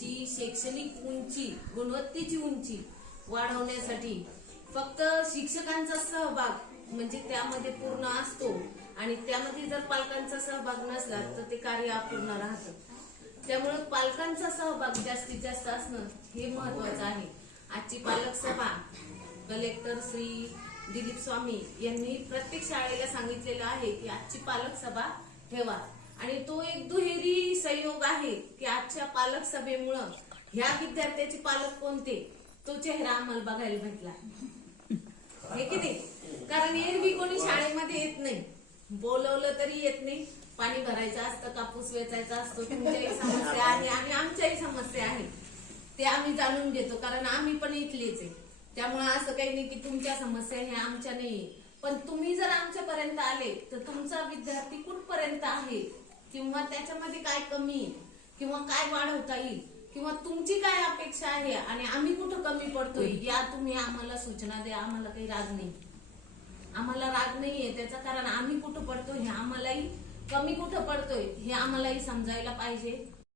त्यांची शैक्षणिक उंची, गुणवत्तेची उंची वाढवण्यासाठी फक्त शिक्षकांचा सहभाग म्हणजे त्यामध्ये पूर्ण असतो आणि त्यामध्ये जर पालकांचा सहभाग नसला तर ते कार्य अपूर्ण राहतं. त्यामुळे पालकांचा सहभाग जास्तीत जास्त असणं हे महत्वाचं आहे. आजची पालक सभा कलेक्टर श्री दिलीप स्वामी यांनी प्रत्येक शाळेला सांगितलेलं आहे की आजची पालक सभा ठेवा आणि तो एक दुहेरी संयोग आहे की आजच्या पालक सभेमुळं ह्या विद्यार्थ्याचे पालक कोणते तो चेहरा आम्हाला बघायला भेटला हे की नाही. कारण एरवी कोणी शाळेमध्ये येत नाही, बोलवलं तरी येत नाही. पाणी भरायचं असतं, कापूस वेचायचा असतो, तुमच्याही समस्या आहे आणि आमच्याही समस्या आहे ते आम्ही जाणून घेतो कारण आम्ही पण इथलेच आहे. त्यामुळे असं काही नाही की तुमच्या समस्या हे आमच्या नाही, पण तुम्ही जर आमच्यापर्यंत आले तर तुमचा विद्यार्थी कुठपर्यंत आहे किंवा त्याच्यामध्ये काय कमी आहे किंवा काय वाढवता येईल किंवा तुमची काय अपेक्षा आहे आणि आम्ही कुठं कमी पडतोय या तुम्ही आम्हाला सूचना द्या. आम्हाला काही राग नाही, आम्हाला राग नाहीये त्याचा, कारण आम्ही कुठं पडतोय हे आम्हालाही, कमी कुठं पडतोय हे आम्हालाही समजायला पाहिजे